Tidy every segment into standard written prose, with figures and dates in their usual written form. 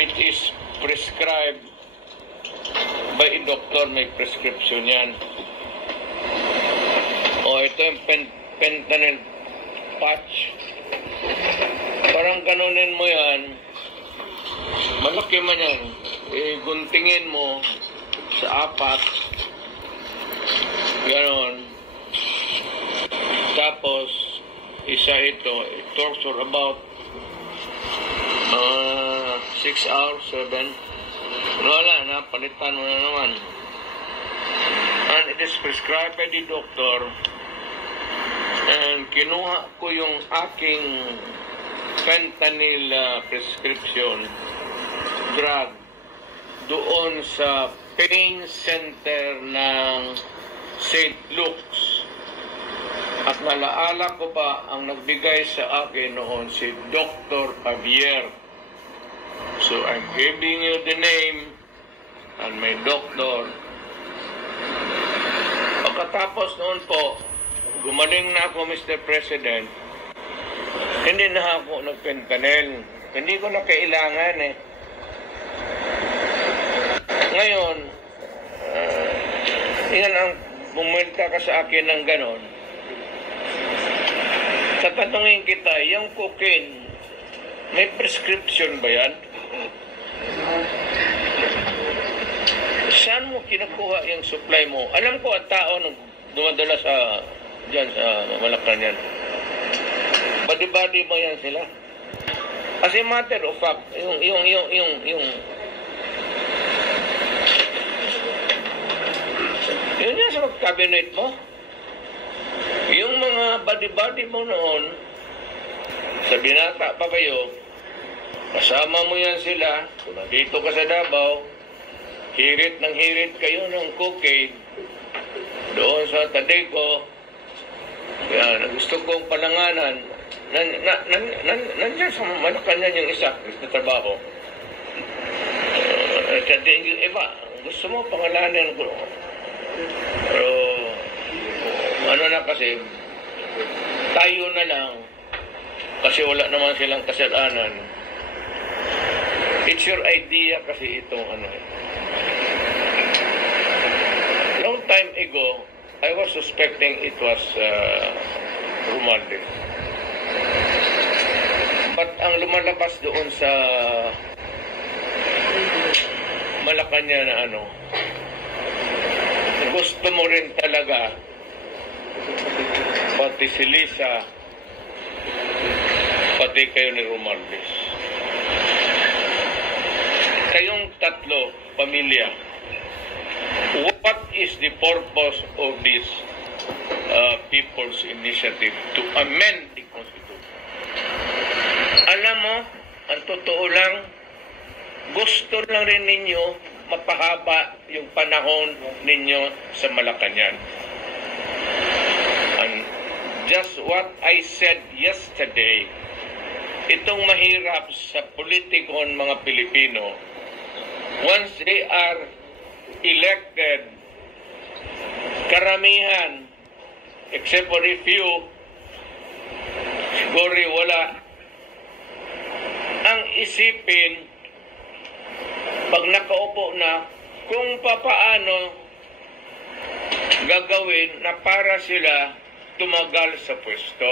It is prescribed by a doctor, may prescription yan. O ito yung fentanyl patch. Parang ganunin mo yan, malaki man yan, guntingin mo sa 4, ganon. Tapos, isa ito, it talks for about 6 hours, 7. Wala na, palitan mo na naman. And it is prescribed by the doctor. And kinuha ko yung aking fentanyl prescription drug doon sa pain center ng St. Luke's. At nalaala ko pa, ang nagbigay sa akin noon si Dr. Javier. So I'm giving you the name and my doctor. Pagkatapos noon po, gumaling na ako, Mr. President. Hindi na ako nag-fentanyl. Hindi ko na kailangan eh. Ngayon, yan ang bumulta ka sa akin ng ganon. Tatanungin kita, yung cocaine, may prescription ba yan? Saan mo kinukuha yung supply mo? Alam ko ang tao nung dumadala sa dyan sa Malacanang. Badi-badi mo yan sila. As a matter of fact, yung yun yan sa cabinet mo. Yung mga badi-badi mo noon, sa binata pa kayo, kasama mo yan sila, kung nandito ka sa Davao, hirit ng hirit kayo ng cocaine, doon sa Tadeco, yan, gusto kong palanganan, nandiyan sa Malacanang yung isa, na trabaho. Yung iba, gusto mo pangalanan ko. Pero, ano na kasi, tayo na lang, kasi wala naman silang kasalanan. It's your idea kasi itong ano. Long time ago, I was suspecting it was Romualdez. But ang lumalabas doon sa Malacanang na ano, gusto mo rin talaga, pati si Lisa, pati kayo ni Romualdez. Kayong tatlo, pamilya, what is the purpose of this People's Initiative to amend the Constitution? Alam mo, ang totoo lang, gusto lang rin ninyo mapahaba yung panahon ninyo sa Malacanang. And just what I said yesterday, itong mahirap sa politikon mga Pilipino, once they are elected, karamihan, except for a few, siguro wala, ang isipin, pag nakaupo na, kung papaano gagawin na para sila tumagal sa pwesto.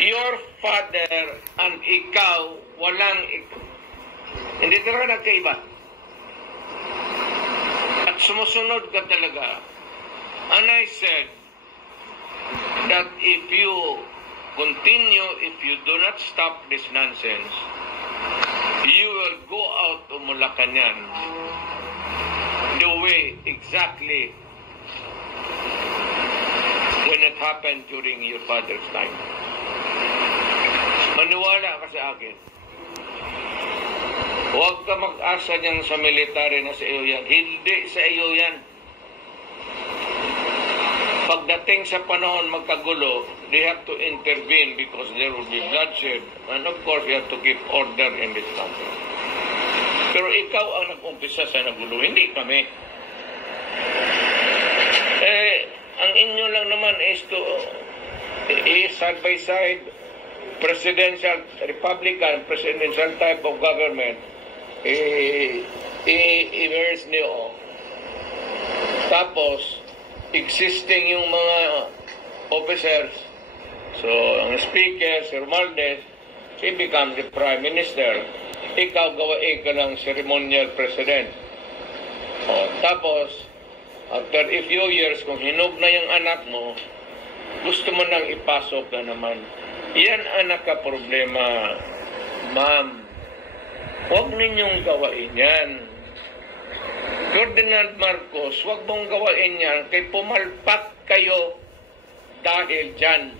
Your father and ikaw, hindi talaga nagkaiba. At sumusunod ka talaga. And I said that if you continue, if you do not stop this nonsense, you will go out to Malacanang the way exactly when it happened during your father's time. Maniwala ka sa akin. Huwag ka mag-asa niyan sa military na sa iyo yan. Hindi sa iyo yan. Pagdating sa panahon magkagulo, they have to intervene because there will be bloodshed. And of course, you have to keep order in this country. Pero ikaw ang nag-umpisa sa nagulo, hindi kami. Ang inyo lang naman is to side by side, presidential, Republican, presidential type of government, i-emerge niyo. Tapos, existing yung mga officers, so, ang speaker, Sir Mardes, he becomes the prime minister. Ikaw gawain ka ng ceremonial president. Tapos, after a few years, kung hinog na yung anak mo, gusto mo nang ipasok na naman. Yan ang nakaproblema, ma'am. Huwag ninyong gawain yan. Ferdinand Marcos, huwag mong gawain yan kay pumalpak kayo dahil dyan.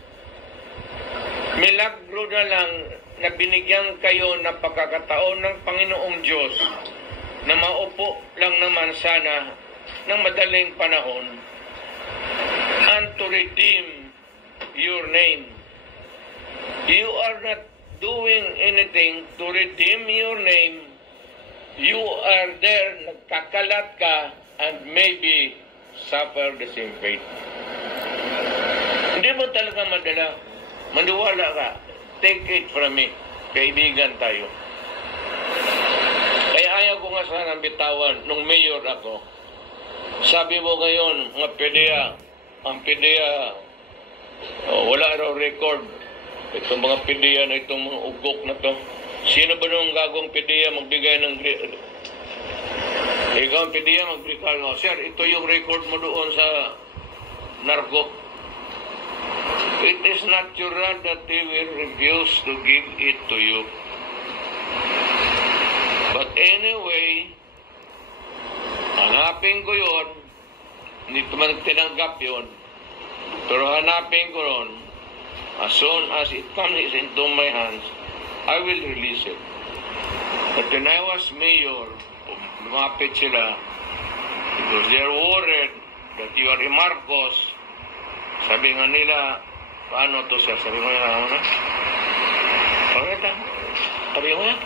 Milagro na lang na binigyan kayo ng pagkakataon ng Panginoong Diyos na maupo lang naman sana ng madaling panahon and to redeem your name. You are not doing anything to redeem your name. You are there, nagkakalat ka, and maybe suffer the same fate. Hindi mo talaga madala. Maniwala ka. Take it from me. Kaibigan tayo. Kaya ayaw ko nga sana bitawan nung mayor ako. Sabi mo ngayon, mga PDEA, ang PDEA, wala raw record. Itong mga PDEA na itong mga ugok na to. Sino ba nung gagong PDEA magbigay ng... Ikaw ang PDEA magbigay ng... Sir, ito yung record mo doon sa narco. It is natural that they will refuse to give it to you. But anyway, hanapin ko yun. Hindi man tinanggap yun. Pero hanapin ko yun. As soon as it comes into my hands, I will release it. But when I was mayor, lumapit sila because they are worried that you are a Marcos. Sabi nga nila, paano to sir? Sabi ko nga, ano? Sabi ko nga.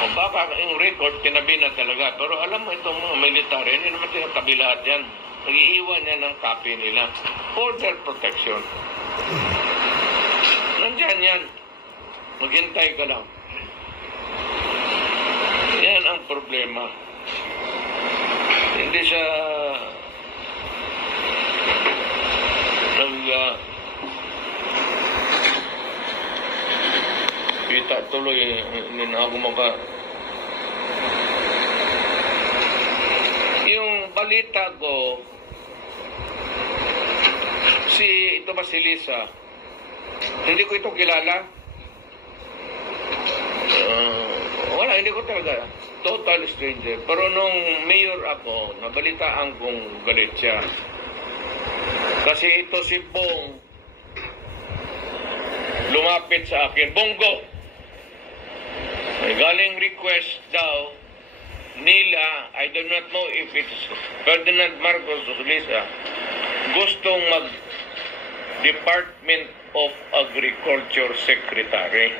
O baka yung record, tinabi na talaga. Pero alam mo itong mga military, hindi naman tinatabi lahat yan. Nag-iiwan yan ng copy nila. For their protection. Nandyan yan. Maghintay ka lang. Yan ang problema. Hindi siya kita tuloy, hindi na ako yung balita ko, ito ba si Lisa? Hindi ko ito kilala. Wala, hindi ko talaga. Total stranger. Pero nung mayor ako, nabalitaan kong galit siya. Kasi ito si Bong, lumapit sa akin. Bongo! May galing request daw nila, I do not know if it's Ferdinand Marcos o Lisa, gustong Department of Agriculture Secretary.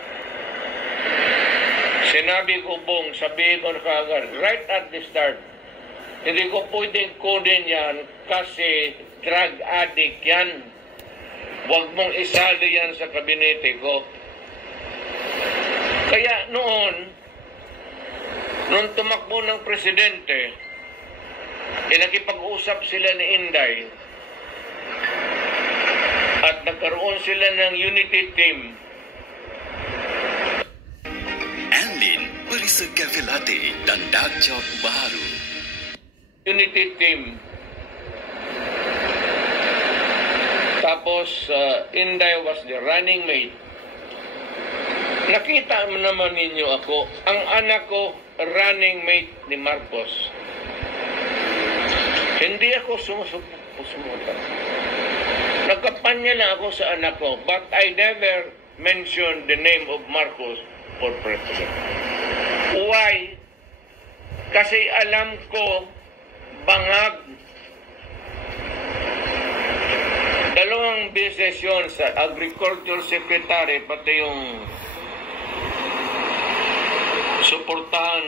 Sinabi ko, Bong, sabihin ko na kagad, right at the start, hindi ko pwedeng kunin yan kasi drug addict yan. Huwag mong isali yan sa kabinete ko. Kaya noon tumakbo ng presidente, nakipag-usap sila ni Inday at nagkaroon sila ng unity team. Anlin, Marisa Gavilate, dan Dagjok Baru. Unity team. Tapos, Inday was the running mate. Nakita mo naman ninyo ako, ang anak ko, running mate ni Marcos. Hindi ako sumusuporta. Nagkampanya lang ako sa anak ko, but I never mentioned the name of Marcos for president. Why? Kasi alam ko, bangag. Dalawang beses yun sa Agriculture Secretary, pati yung suportahan.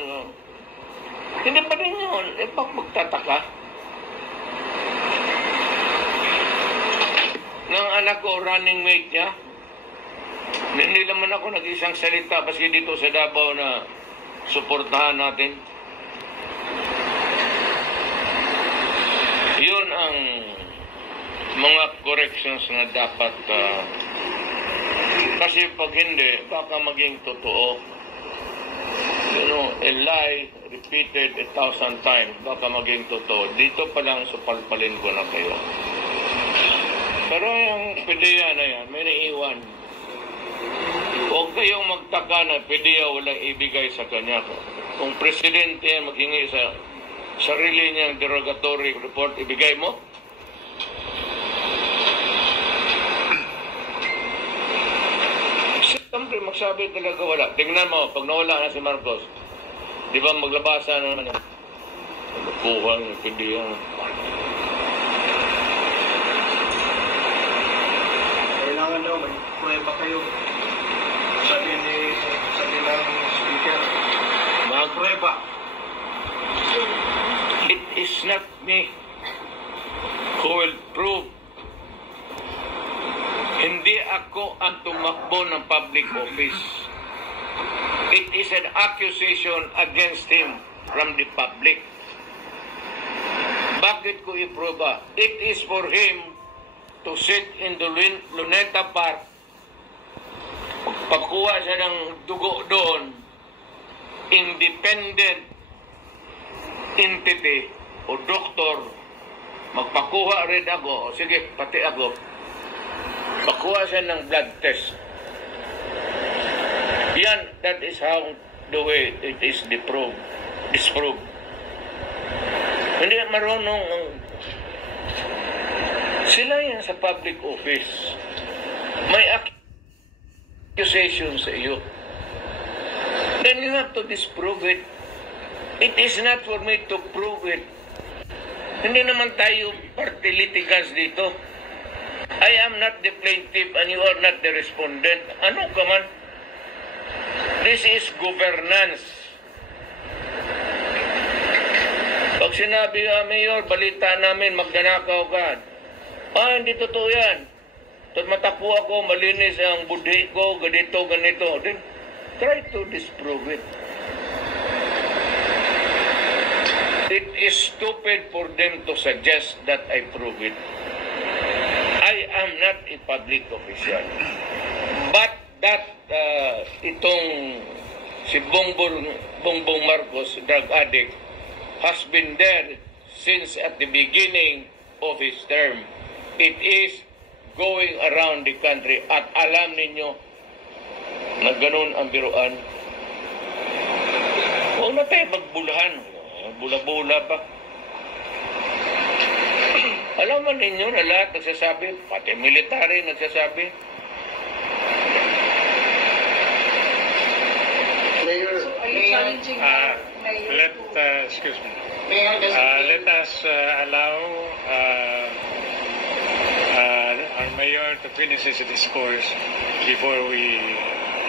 Hindi pa rin yun. Pag magtataka. Nang anak ko, running mate niya, Hindi naman ako nag-isang salita kasi dito sa Davao na suportahan natin. Yun ang mga corrections na dapat kasi pag hindi, baka maging totoo. You know, a lie repeated 1,000 times, baka maging totoo. Dito pa lang supalpalin ko na kayo. Pero yung PDEA na yan, may naiwan. Huwag kayong magtaka na PDEA walang ibigay sa kanya. Kung presidente yan maghingi sa sarili niyang derogatory report, ibigay mo? Siyempre, magsabi talaga wala. Tingnan mo, pag nawala na si Marcos, di ba maglabasa na naman yan? Lukuhan yung PDEA. Kailangan daw, may prueba kayo. Sabi ng speaker, prueba. It is not me who will prove. Hindi ako ang tumakbo ng public office. It is an accusation against him from the public. Bakit ko iproba? It is for him to sit in the Luneta Park, pagkuha siya ng dugo doon, independent entity o doktor, magpakuha rin ako, o sige, pati ako, pakuha siya ng blood test. Yan, that is how the way it is disproved. Hindi marunong sila yan sa public office. May accusation sa iyo. Then you have to disprove it. It is not for me to prove it. Hindi naman tayo party litigants dito. I am not the plaintiff and you are not the respondent. Ano ka man? This is governance. Pag sinabi Mayor, balita namin, magdanakaw ka. Hindi totoo yan. Tapos matapo ako, malinis ang budhi ko, ganito, ganito. Then, try to disprove it. It is stupid for them to suggest that I prove it. I am not a public official. But that, itong si Bongbong Marcos, drug addict, has been there since at the beginning of his term. It is going around the country at alam ninyo na ganun ang biruan. Huwag na tayo magbulahan. Bula-bula pa. Alam mo ninyo na lahat nagsasabi, pati military nagsasabi. Are you challenging excuse me. Mayor, Let us allow our mayor to finish his discourse before we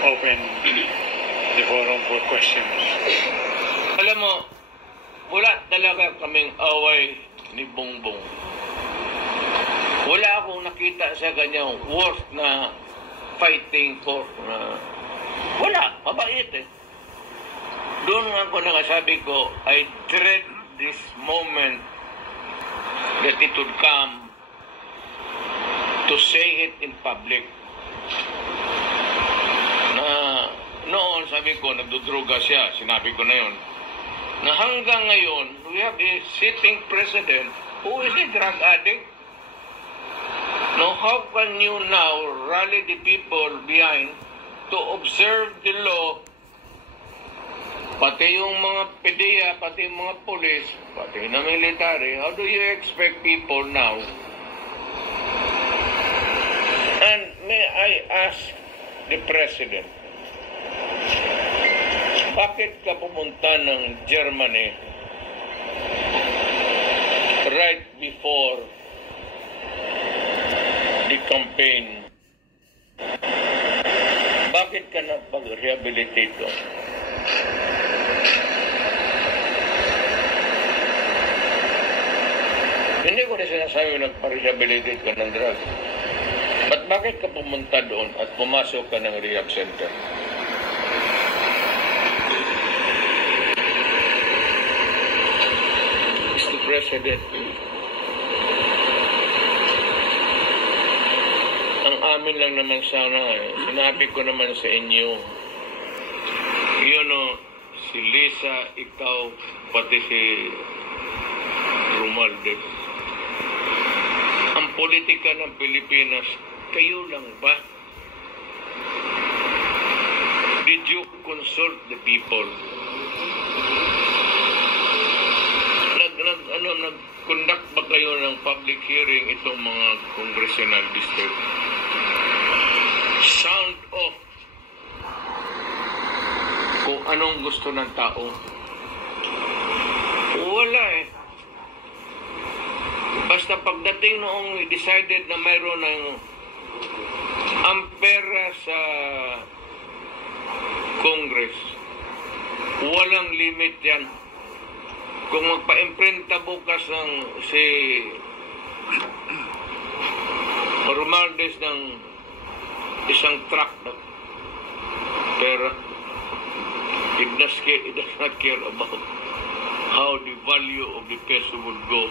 open the forum for questions. Alam mo, wala talaga kaming away ni Bongbong. Wala akong nakita sa kanyang worth na fighting for. Wala, mabait eh. Doon nga ako nakasabi ko, I dread this moment that it would come to say it in public. Na noon sabi ko, nagdudruga siya, sinabi ko na yun. Na hanggang ngayon, we have a sitting president who is a drug addict. Now, how can you now rally the people behind to observe the law, pati yung mga PDEA, pati yung mga police, pati na military? How do you expect people now? And may I ask the president, bakit ka pumunta ng Germany right before the campaign? Bakit ka na pag-rehabilitate doon? Hindi ko na sinasabi nagpa-rehabilitate ka ng drugs. But bakit ka pumunta doon at pumasok ka ng rehab center? Mr. President, ang amin lang naman sana, sinabi ko naman sa inyo, si Lisa, ikaw, pati si Romualdez. Ang politika ng Pilipinas, kayo lang ba? Did you consult the people? Nag-conduct ba kayo ng public hearing itong mga congressional district? Sound off kung anong gusto ng tao. Wala eh. Basta pagdating noong decided na mayroon ng ampera sa Congress, walang limit yan. Kung magpa-imprenta bukas ng si Romualdez ng isang truck na pera, it does not care about how the value of the peso would go.